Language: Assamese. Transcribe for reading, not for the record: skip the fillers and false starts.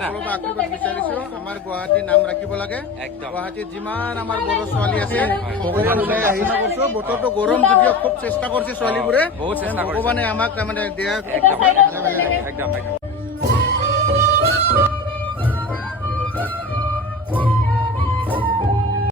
সকলৰ পৰা আশীৰ্বাদ বিচাৰিছো আমাৰ গুৱাহাটীৰ নাম ৰাখিব লাগে গুৱাহাটীত যিমান আমাৰ বড়ো ছোৱালী আছে ভগৱান ওলাই আহিছে কৰিছো বতৰটো গৰম যদিও খুব চেষ্টা কৰিছে ছোৱালীবোৰে ভগৱানে আমাক তাৰমানে দিয়া একদম